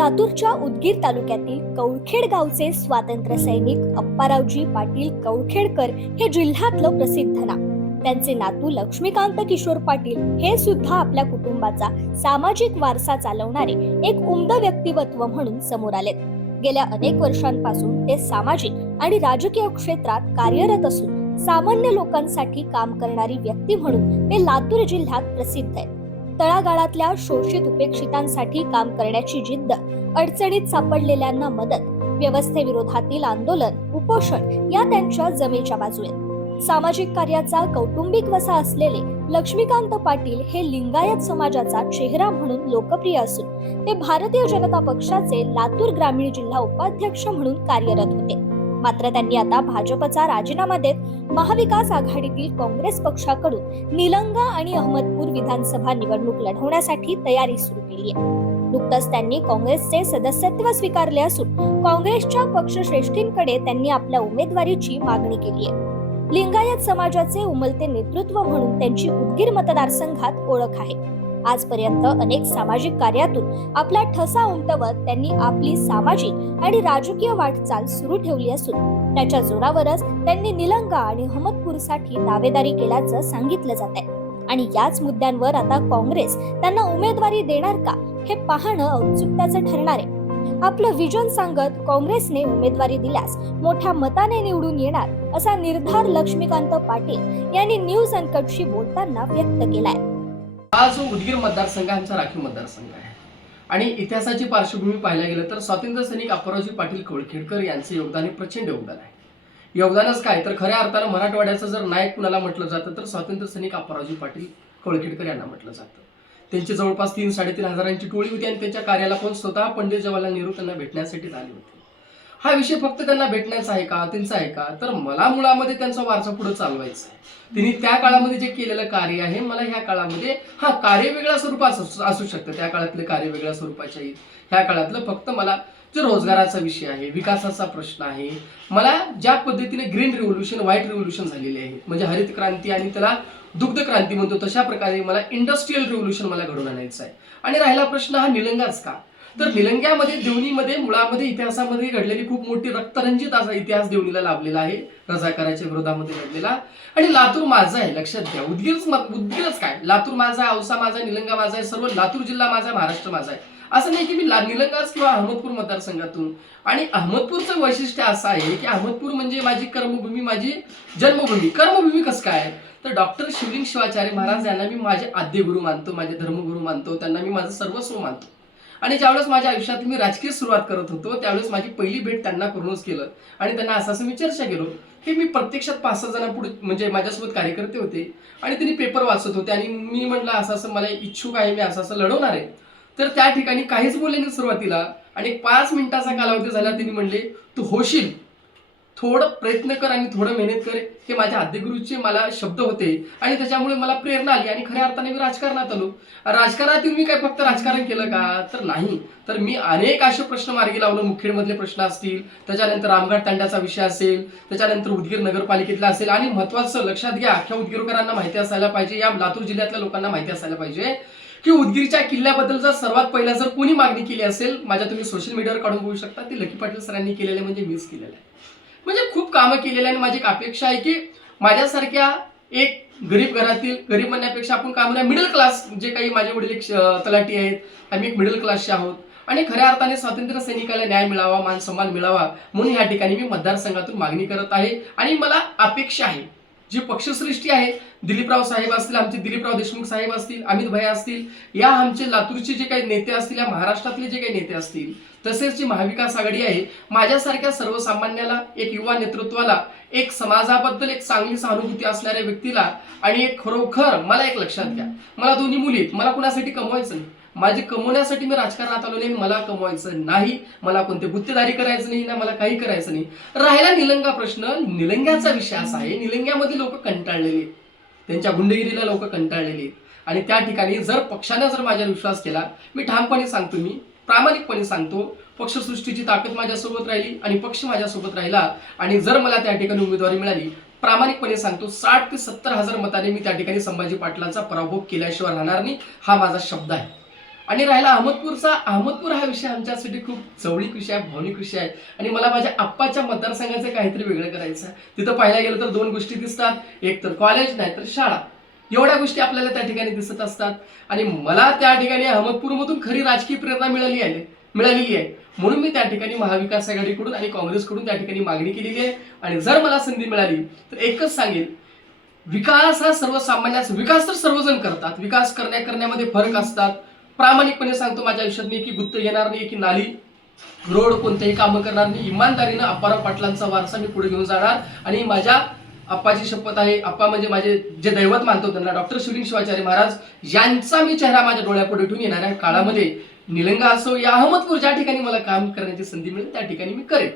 लातूरच्या उदगीर तालुक्यातील कौळखेड गावचे स्वातंत्र्य सैनिक अप्पारावजी पाटील कौळखेडकर हे जिल्ह्यातलं प्रसिद्ध नाव. त्यांचे नातू लक्ष्मीकांत किशोर पाटील हे सुद्धा आपल्या कुटुंबाचा सामाजिक वारसा चालवणारे एक उमद व्यक्तिमत्व म्हणून समोर आलेत. गेल्या अनेक वर्षांपासून ते सामाजिक आणि राजकीय क्षेत्रात कार्यरत असून सामान्य लोकांसाठी काम करणारी व्यक्ती म्हणून ते लातूर जिल्ह्यात प्रसिद्ध आहेत. तळागाळातल्या शोषित उपेक्षितांसाठी काम करण्याची जिद्द, अडचणीत सापडलेल्यांना मदत, व्यवस्थेविरोधातील आंदोलन, उपोषण या त्यांच्या जमेच्या बाजू आहेत. सामाजिक कार्याचा कौटुंबिक वसा असलेले लक्ष्मीकांत पाटील हे लिंगायत समाजाचा चेहरा म्हणून लोकप्रिय असून ते भारतीय जनता पक्षाचे लातूर ग्रामीण जिल्हा उपाध्यक्ष म्हणून कार्यरत होते. मात्र त्यांनी आता भाजपचा राजीनामा देत महाविकास आघाडीतील काँग्रेस पक्षाकडून निलंगा आणि अहमदपूर विधानसभा निवडणूक लढवण्यासाठी तयारी सुरू केली आहे. नुकतंच त्यांनी काँग्रेसचे सदस्यत्व स्वीकारले असून काँग्रेसच्या पक्षश्रेष्ठींकडे त्यांनी आपल्या उमेदवारीची मागणी केली आहे. लिंगायत समाजाचे उमलते नेतृत्व म्हणून त्यांची उदगीर मतदारसंघात ओळख आहे. आजपर्यंत अनेक सामाजिक कार्यातून आपला ठसा उमटवत त्यांनी आपली सामाजिक आणि राजकीय वाटचाल सुरू ठेवली असून त्याच्या जोरावरच त्यांनी निलंगा आणि अहमदपूरसाठी दावेदारी केल्याचं सांगितलं जात आहे. आणि याच मुद्द्यांवर आता काँग्रेस त्यांना उमेदवारी देणार का हे पाहणं औत्सुक्याचं ठरणार आहे. आपलं विजन सांगत काँग्रेसने उमेदवारी दिल्यास मोठ्या मताने निवडून येणार असा निर्धार लक्ष्मीकांत पाटील यांनी न्यूज अनकटशी बोलताना व्यक्त केलाय. हा जो उदगीर मतदारसंघ आमचा राखीव मतदारसंघ आहे आणि इतिहासाची पार्श्वभूमी पाहायला गेलं तर स्वातंत्र्य सैनिक अप्पारावजी पाटील कौळखेडकर यांचे योगदान हे प्रचंड योगदान आहे. योगदानच काय तर खऱ्या अर्थानं मराठवाड्याचं जर नायक कुणाला म्हटलं जातं तर स्वातंत्र्य सैनिक अप्पारावजी पाटील कौळखेडकर यांना म्हटलं जातं. त्यांची जवळपास 3-3.5 हजारांची टोळी होती आणि त्यांच्या कार्याला पण स्वतः पंडित जवाहरलाल नेहरू त्यांना भेटण्यासाठी आले होते. हा विषय फक्त त्यांना भेटण्याचा आहे का, त्यांचा आहे का, तर मला मुळामध्ये त्यांचा वारसा पुढे चालवायचा आहे. त्यांनी त्या काळामध्ये जे केलेलं कार्य आहे मला ह्या काळामध्ये कार्य वेगळ्या स्वरूपात असू शकतं. त्या काळातले कार्य वेगळ्या स्वरूपाचे आहेत. ह्या काळातलं फक्त मला जो रोजगाराचा विषय आहे, विकासाचा प्रश्न आहे, मला ज्या पद्धतीने ग्रीन रिव्होल्यूशन, व्हाईट रिव्होल्यूशन झालेले आहे म्हणजे हरित क्रांती आणि त्याला दुग्ध क्रांती म्हणतो तशा प्रकारे मला इंडस्ट्रियल रिव्होल्यूशन मला घडवून आणायचं आहे. आणि राहिला प्रश्न हा निलंगाच का, तर निलंग्यामध्ये देवणीमध्ये मुळामध्ये इतिहासामध्ये घडलेली खूप मोठी रक्तरंजित असा इतिहास देवणीला लाभलेला आहे, रजाकाराच्या विरोधामध्ये घडलेला. आणि लातूर माझा आहे, लक्षात घ्या. उदगीरच काय, लातूर माझा आहे, औसा माझा आहे, निलंगा माझा आहे, सर्व लातूर जिल्हा माझा आहे, महाराष्ट्र माझा आहे. असं नाही की मी निलंगाच किंवा अहमदपूर मतदारसंघातून. आणि अहमदपूरचं वैशिष्ट्य असं आहे की अहमदपूर म्हणजे माझी कर्मभूमी, माझी जन्मभूमी. कर्मभूमी कसं काय तर डॉक्टर शिवलिंग शिवाचार्य महाराज यांना मी माझे आद्यगुरु मानतो, माझे धर्मगुरु मानतो, त्यांना मी माझं सर्वस्व मानतो. आणि ज्यावेळेस माझ्या आयुष्यात मी राजकीय सुरुवात करत होतो त्यावेळेस माझी पहिली भेट त्यांना करूनच केलं. आणि त्यांना असं मी चर्चा केलो की मी प्रत्यक्षात 5-6 जणांपुढे म्हणजे माझ्यासोबत कार्यकर्ते होते आणि त्यांनी पेपर वाचत होते आणि मी म्हटलं असं मला इच्छुक आहे, मी असं लढवणार आहे. तर त्या ठिकाणी काहीच बोलले नाही सुरुवातीला आणि 5 मिनिटाचा कालावधी झाला. त्यांनी म्हणले तू होशील, थोडं प्रयत्न कर आणि थोडं मेहनत कर. हे माझ्या आद्यगुरूचे मला शब्द होते आणि त्याच्यामुळे मला प्रेरणा आली आणि खऱ्या अर्थाने मी राजकारणात आलो. राजकारणात मी काय फक्त राजकारण केलं का तर नाही, तर मी अनेक असे प्रश्न मार्गी लावलो. मुखेडमधले प्रश्न असतील, त्याच्यानंतर रामघाट तांड्याचा विषय असेल, त्याच्यानंतर उदगीर नगरपालिकेतला असेल. आणि महत्वाचं लक्षात घ्या, अख्ख्या उदगीरकरांना माहिती असायला पाहिजे, या लातूर जिल्ह्यातल्या लोकांना माहिती असायला पाहिजे की उदगीरच्या किल्ल्याबद्दल जर सर्वात पहिला जर कोणी मागणी केली असेल, माझ्या तुम्ही सोशल मीडियावर काढून बघू शकता, ती लकी पाटील सरांनी केलेलं म्हणजे मीच केलेलं आहे. म्हणजे खूप कामं केलेलं आहे. आणि माझी एक अपेक्षा आहे की माझ्यासारख्या एक गरीब घरातील, गरीब म्हणण्यापेक्षा आपण काय म्हणूया मिडल क्लास, जे काही माझे वडील एक तलाठी आहेत, आम्ही एक मिडल क्लासचे आहोत आणि खऱ्या अर्थाने स्वातंत्र्य सैनिकाला न्याय मिळावा, मान सन्मान मिळावा म्हणून या ठिकाणी मी मतदारसंघातून मागणी करत आहे. आणि मला अपेक्षा आहे जी पक्षश्रेष्ठी आहे, दिलीपराव साहेब असतील, आमचे दिलीपराव देशमुख साहेब असतील, अमित भाई असतील, या आमचे लातूरचे जे काही नेते असतील, या महाराष्ट्रातले जे काही नेते असतील, तसेच जी महाविकास आघाडी आहे, माझ्यासारख्या सर्वसामान्याला, एक युवा नेतृत्वाला, एक समाजाबद्दल एक चांगली सहानुभूती असणाऱ्या व्यक्तीला आणि एक खरोखर मला एक लक्षात घ्या, मला 2 मुली आहेत, मला कुणासाठी कमवायचं नाही, माझे कमवण्यासाठी मी राजकारणात आलो नाही, मला कमवायचं नाही, मला कोणते गुत्तेदारी करायचं नाही ना, मला काही करायचं नाही. राहिला निलंगा प्रश्न. निलंग्याचा विषय असा आहे, निलंग्यामध्ये लोक कंटाळलेले, त्यांच्या गुंडगिरीला लोक कंटाळलेले आणि त्या ठिकाणी जर पक्षाने जर माझ्यावर विश्वास केला, मी ठामपणे सांगतो, मी प्रामाणिकपणे सांगतो, पक्षसृष्टीची ताकद माझ्यासोबत राहिली आणि पक्ष माझ्यासोबत राहिला आणि जर मला त्या ठिकाणी उमेदवारी मिळाली, प्रामाणिकपणे सांगतो 60 ते 70 हजार मताने मी त्या ठिकाणी संभाजी पाटलांचा पराभव केल्याशिवाय राहणार नाही, हा माझा शब्द आहे. आणि राहिला अहमदपूर हा विषय आमच्यासाठी खूप जवळीक विषय आहे, भावनिक विषय आहे. आणि मला माझ्या आप्पाच्या मतदारसंघाचं काहीतरी वेगळं करायचं आहे. तिथं पाहायला गेलं तर 2 गोष्टी दिसतात, एक तर कॉलेज नाही तर शाळा. एवढ्या गोष्टी आपल्याला त्या ठिकाणी दिसत असतात. आणि मला त्या ठिकाणी अहमदपूरमधून खरी राजकीय प्रेरणा मिळालेली आहे. म्हणून मी त्या ठिकाणी महाविकास आघाडीकडून आणि काँग्रेसकडून त्या ठिकाणी मागणी केलेली आहे. आणि जर मला संधी मिळाली तर एकच सांगेल, विकास हा सर्वसामान्याचा विकास तर सर्वजण करतात, विकास करण्यामध्ये फरक असतात. प्रामाणिकपणे सांगतो, माझ्या आयुष्यात मी की गुत्त येणार नाही, की नाली रोड कोणतेही कामं करणार नाही. इमानदारीनं अप्पाराव पाटलांचा वारसा मी पुढे घेऊन जाणार. आणि माझ्या अप्पाची शपथ आहे, अप्पा म्हणजे माझे जे दैवत मानतो त्यांना, डॉक्टर शिवलिंग शिवाचार्य महाराज यांचा मी चेहरा माझ्या डोळ्यापुढे ठेवून येणाऱ्या काळामध्ये निलंगा असो या अहमदपूर ज्या ठिकाणी मला काम करण्याची संधी मिळेल त्या ठिकाणी मी करेन.